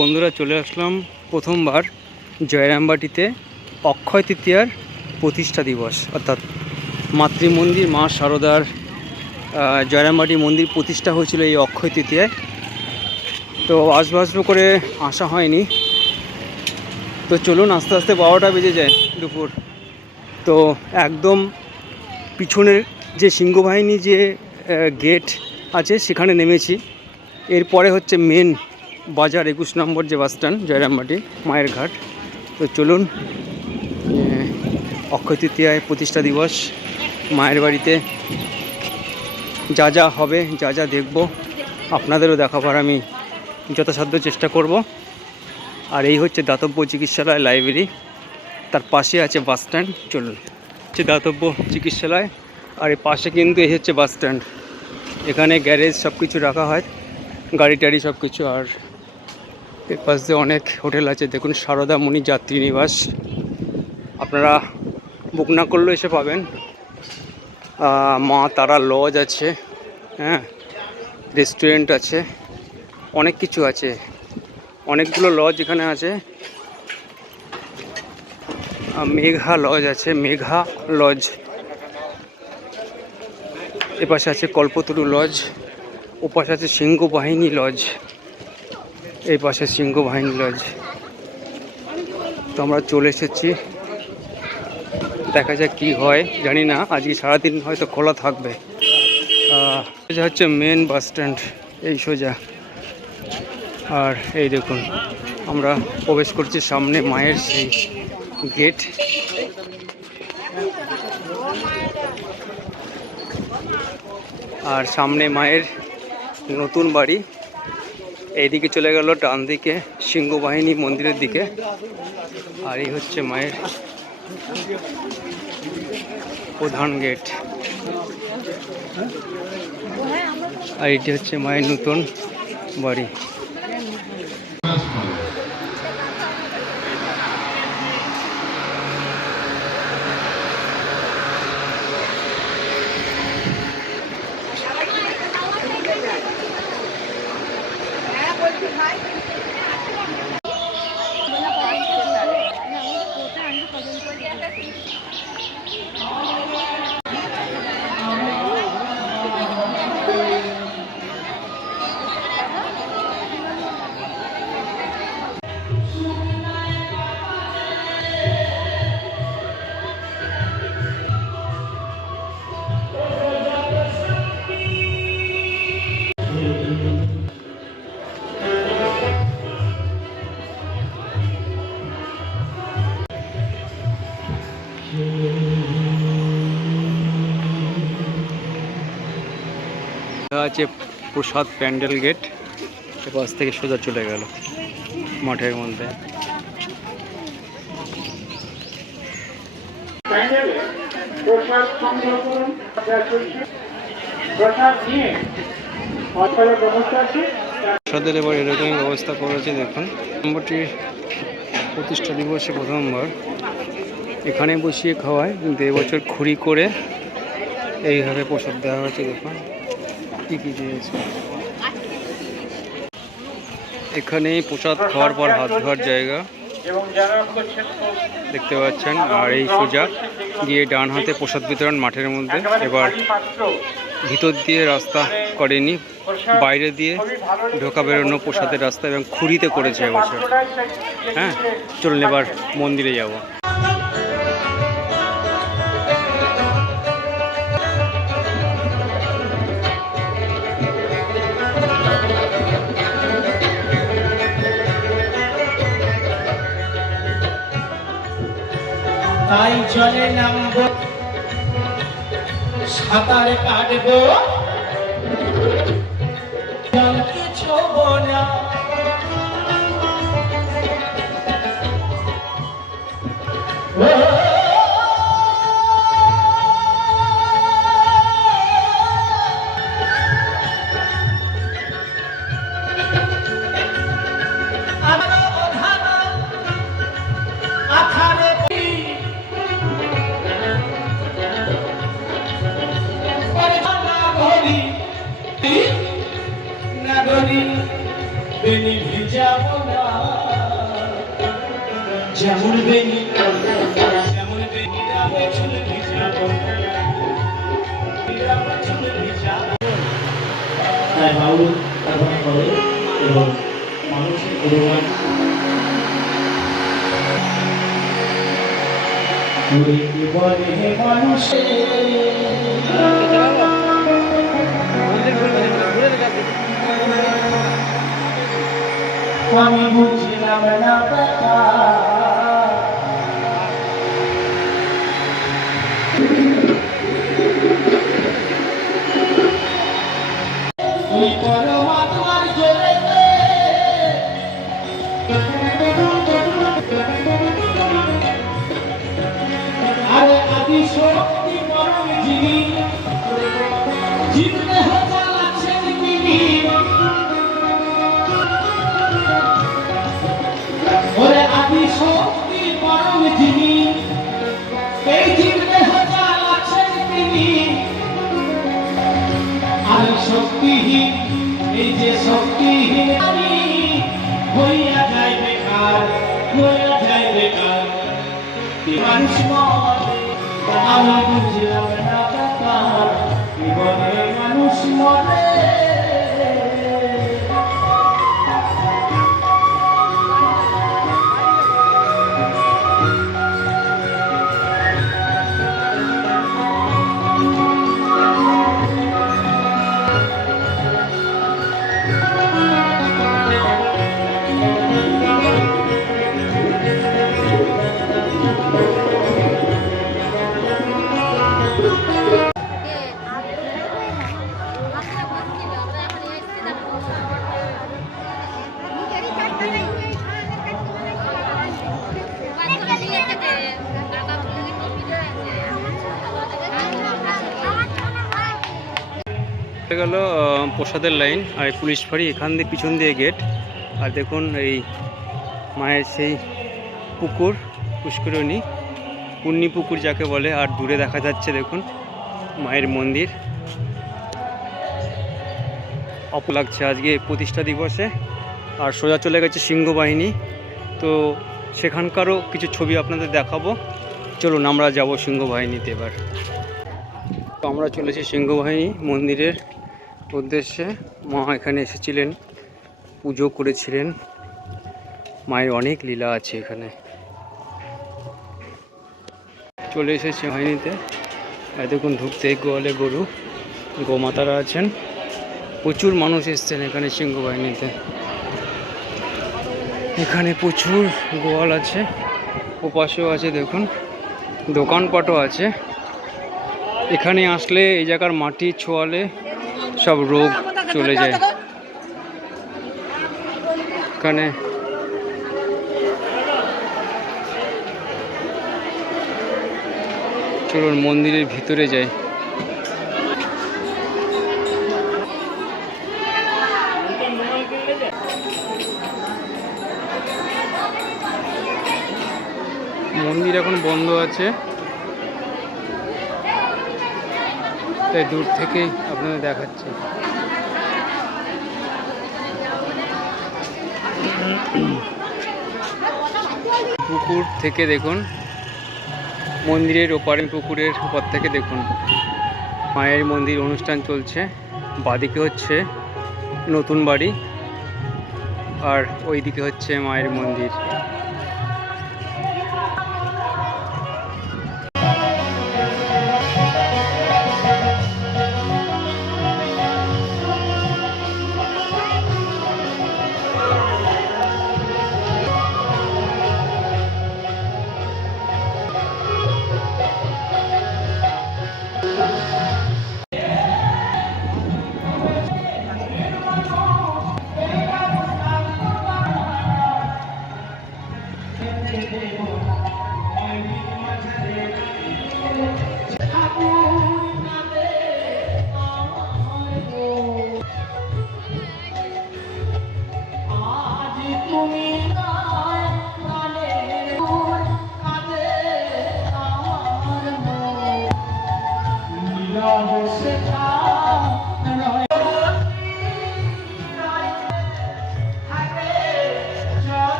বন্ধুরা চলে আসলাম প্রথমবার জয়রামবাটিতে অক্ষয় তৃতীয়ার প্রতিষ্ঠা দিবস, অর্থাৎ মাতৃমন্দির মা শারদার জয়রামবাটি মন্দির প্রতিষ্ঠা হয়েছিল এই অক্ষয় তৃতীয়ায়। তো আসবো করে আসা হয়নি, তো চলুন আস্তে আস্তে 12টা বেজে যায় দুপুর। তো একদম পিছনের যে সিংহবাহিনী যে গেট আছে সেখানে নেমেছি। এরপরে হচ্ছে মেন বাজার 21 নম্বর যে বাস স্ট্যান্ড জয়রামবাটি মায়ের ঘাট। তো চলুন অক্ষয় তৃতীয়ায় প্রতিষ্ঠা দিবস মায়ের বাড়িতে যা যা হবে, যা যা দেখব আপনাদেরও দেখাবার আমি যথাসাধ্য চেষ্টা করব। আর এই হচ্ছে দাতব্য চিকিৎসালয় লাইব্রেরি, তার পাশে আছে বাস স্ট্যান্ড। চলুন হচ্ছে দাতব্য চিকিৎসালয়, আর এই পাশে কিন্তু এই হচ্ছে বাস স্ট্যান্ড। এখানে গ্যারেজ সব কিছু রাখা হয়, গাড়ি টাড়ি সব কিছু। আর এর পাশ দিয়ে অনেক হোটেল আছে, দেখুন সারদা মুনি যাত্রী নিবাস, আপনারা বুক না করলেও এসে পাবেন। মা তারা লজ আছে, হ্যাঁ, রেস্টুরেন্ট আছে, অনেক কিছু আছে, অনেকগুলো লজ এখানে আছে। মেঘা লজ আছে, মেঘা লজ। এপাশে আছে কল্পতরু লজ, ওপাশে আছে সিংহবাহিনী লজ, এই পাশে সিংহবাহিনী লজ। তো আমরা চলে এসেছি, দেখা যাক কি হয়, জানি না। আজকে সারাদিন হয়তো খোলা থাকবে। এটা হচ্ছে মেন বাস স্ট্যান্ড, এই সোজা। আর এই দেখুন আমরা প্রবেশ করছি সামনে মায়ের সেই গেট। আর সামনে মায়ের নতুন বাড়ি, এইদিকে চলে গেল ডান দিকে সিংহবাহিনী মন্দিরের দিকে। আর এই হচ্ছে মায়ের প্রধান গেট, আর এটি হচ্ছে মায়ের নতুন বাড়ি। আছে প্রসাদ প্যান্ডেল গেট, বাস থেকে সোজা চলে গেল মাঠের মধ্যে। প্রসাদের এবার এরকমই ব্যবস্থা করেছে, দেখুন। নম্বরটির প্রতিষ্ঠা দিবসে প্রথমবার এখানে বসিয়ে খাওয়ায়, কিন্তু এবছর খুঁড়ি করে এইভাবে প্রসাদ দেওয়া হয়েছে। দেখুন কী কী দিয়েছে এখানে। প্রসাদ খাওয়ার পর হাত ধোয়ার জায়গা দেখতে পাচ্ছেন। আর এই সোজা গিয়ে ডান হাতে প্রসাদ বিতরণ মাঠের মধ্যে। এবার ভিতর দিয়ে রাস্তা করেনি, বাইরে দিয়ে ঢোকা বেরোনো প্রসাদের রাস্তা, এবং খুঁড়িতে করেছে এবছর। হ্যাঁ, চলুন এবার মন্দিরে যাব। তাই জলে নামবো, সাঁতার কাটবো, জলকে ছোবো না। বেনি ভিজাবো না যেমন বেনি রাবে চুল ভিজাবো না রাবে চুল ভিজাবো তাই বাউল সাধনা করে এবং মানুষের ভগবান বলে মানুষে আমি বুঝলাম না কথা ওই পরমাত্মার জোরেতে আরে আদি শক্তি পরম যিনি জিততে চালাচ্ছেন তিনি ওরে আদি শক্তি পরম যিনি এই জিততে চালাচ্ছেন তিনি আর শক্তিহীন এই যে শক্তিহীন আমি হইয়া যায় বেকার মানুষ মরে আমি বুঝলাম না ব্যাপার জীবনে মানুষ মরে গেল প্রসাদের লাইন আর পুলিশ ফাঁড়ি এখান দিয়ে পিছন দিয়ে গেট আর দেখুন এই মায়ের সেই পুকুর পুষ্করণী পুণ্যি পুকুর যাকে বলে আর দূরে দেখা যাচ্ছে দেখুন মায়ের মন্দির লাগছে আজকে প্রতিষ্ঠা দিবসে আর সোজা চলে গেছে সিংহবাহিনী তো সেখানকারও কিছু ছবি আপনাদের দেখাবো চলুন আমরা যাব সিংহবাহিনীতে এবার তো আমরা চলেছি সিংহবাহিনী মন্দিরের উদ্দেশ্যে মা এখানে এসেছিলেন পুজো করেছিলেন মায়ের অনেক লীলা আছে এখানে চলে এসেছি বাহিনীতে দেখুন ঢুকতে গোয়ালে গরু গোমাতারা আছেন প্রচুর মানুষ এসছেন এখানে সিংহবাহিনীতে এখানে প্রচুর গোয়াল আছে ওপাশেও আছে দেখুন দোকানপাটও আছে এখানে আসলে এই জায়গার মাটি ছোঁয়ালে সব রোগ চলে যায় এখানে চলুন মন্দিরের ভিতরে যাই মন্দির এখন বন্ধ আছে তাই দূর থেকেই আপনাদের দেখাচ্ছি পুকুর থেকে দেখুন মন্দিরের ওপারে পুকুরের উপর থেকে দেখুন মায়ের মন্দির অনুষ্ঠান চলছে বাদিকে হচ্ছে নতুন বাড়ি আর ওইদিকে হচ্ছে মায়ের মন্দির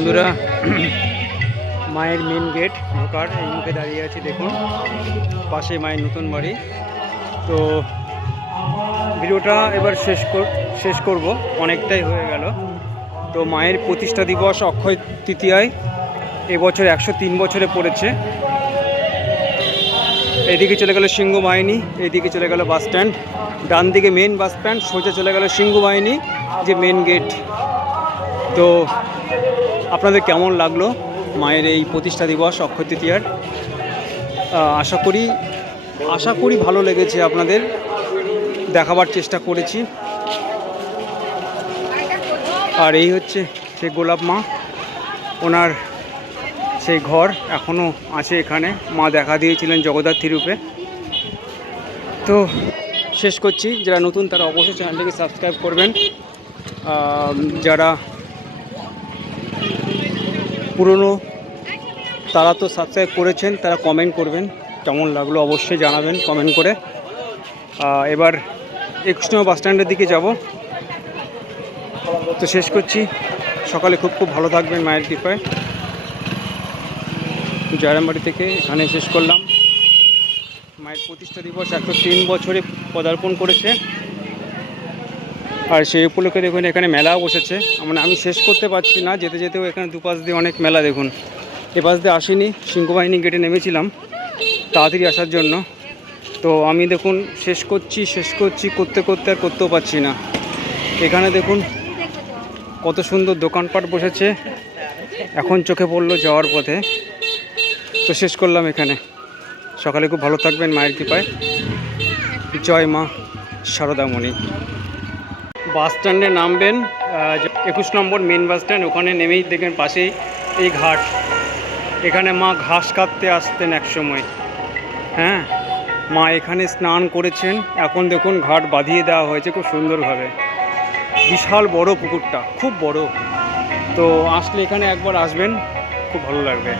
বন্ধুরা মায়ের মেন গেট ঢোকার এই মুখে দাঁড়িয়ে আছি, দেখুন পাশে মায়ের নতুন বাড়ি। তো ভিডিওটা এবার শেষ করব, অনেকটাই হয়ে গেল। তো মায়ের প্রতিষ্ঠা দিবস অক্ষয় তৃতীয়ায় এবছর 103 বছরে পড়েছে। এইদিকে চলে গেল সিংহ বাহিনী, এইদিকে চলে গেল বাস স্ট্যান্ড, ডান দিকে মেন বাস স্ট্যান্ড, সোজা চলে গেল সিংহ বাহিনী যে মেন গেট। তো আপনাদের কেমন লাগলো মায়ের এই প্রতিষ্ঠা দিবস অক্ষয় তৃতীয়ার? আশা করি ভালো লেগেছে আপনাদের, দেখাবার চেষ্টা করেছি। আর এই হচ্ছে সেই গোলাপ মা, ওনার সেই ঘর এখনও আছে এখানে। মা দেখা দিয়েছিলেন জগদ্ধাত্রী রূপে। তো শেষ করছি, যারা নতুন তারা অবশ্যই চ্যানেলটিকে সাবস্ক্রাইব করবেন, যারা পুরনো তারা তো সাবস্ক্রাইব করেছেন, তারা কমেন্ট করবেন কেমন লাগলো, অবশ্যই জানাবেন কমেন্ট করে। এবার 21 নম্বর বাস স্ট্যান্ডের দিকে যাব। তো শেষ করছি, সকালে খুব ভালো থাকবেন মায়ের কৃপায়। জয়রামবাড়ি থেকে এখানে শেষ করলাম। মায়ের প্রতিষ্ঠা দিবস 103 বছরে পদার্পণ করেছে, আর সেই উপলক্ষে দেখুন এখানে মেলাও বসেছে। মানে আমি শেষ করতে পারছি না, যেতে যেতেও এখানে দুপাশ দিয়ে অনেক মেলা। দেখুন এপাশ দিয়ে আসিনি, সিংহবাহিনী গেটে নেমেছিলাম তাড়াতাড়ি আসার জন্য। তো আমি দেখুন শেষ করছি করতে আর করতেও পারছি না। এখানে দেখুন কত সুন্দর দোকানপাট বসেছে, এখন চোখে পড়লো যাওয়ার পথে। তো শেষ করলাম এখানে। সকালে খুব ভালো থাকবেন মায়ের কৃপায়। জয় মা শারদামণি। বাস স্ট্যান্ডে নামবেন, 21 নম্বর মেন বাস স্ট্যান্ড, ওখানে নেমেই দেখবেন পাশেই এই ঘাট। এখানে মা ঘাস কাটতে আসতেন এক সময়। হ্যাঁ, মা এখানে স্নান করেছেন, এখন দেখুন ঘাট বাঁধিয়ে দেওয়া হয়েছে খুব সুন্দরভাবে। বিশাল বড় পুকুরটা, খুব বড়। তো আসলে এখানে একবার আসবেন, খুব ভালো লাগবে।